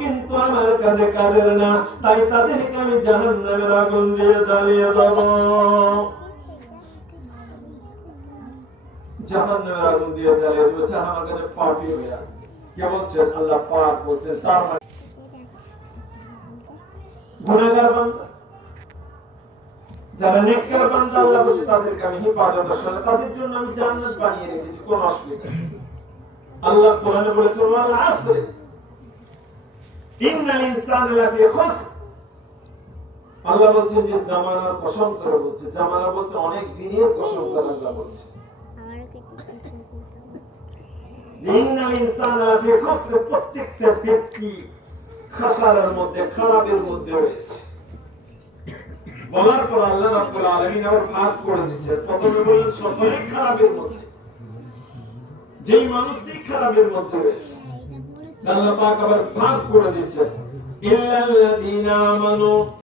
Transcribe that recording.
কিন্তু আমার কাছে কাজের না, তাই তাদেরকে আমি জাহান্নামের আগুন দিয়ে জ্বালিয়ে দেব। জাহান্নামের আগুন দিয়ে জ্বালিয়ে দেব। চাহ আমার কাছে পাপি হয়ে আছে। কে বলছেন? আল্লাহ পাক বলছেন। তার মানে গুনাহগার বান্দা, যারা নেককার বান্দা, আল্লাহ বলছে তাদেরকে আমি হেফাজতের সাথে, তাদের জন্য আমি জান্নাত বানিয়ে রেখেছি, কোনো অসুবিধা নেই। আল্লাহ কোরআনে বলেছেন ওয়াল আসর ইন্নাল ইনসানা লাফি খুসর। আল্লাহ বলছেন যে জামানার কসম করে বলছে, জামানা বলতে অনেক দিনের কসম করে আল্লাহ বলছে ইন্নাল ইনসানা লাফি খুসর, প্রত্যেকটা ব্যক্তি খাসারের মধ্যে, খারাপের মধ্যে রয়েছে। বলার পর আল্লাহ রাব্বুল আলামিন আবার ভাগ করে দিচ্ছেন। প্রথমে বললেন সকলেই খারাপের মধ্যে, যেই মানুষই খারাপের মধ্যে রয়েছে আল্লাহ পাক আবার ভাগ করে দিচ্ছেন ইল্লাল্লাযীনা আমানু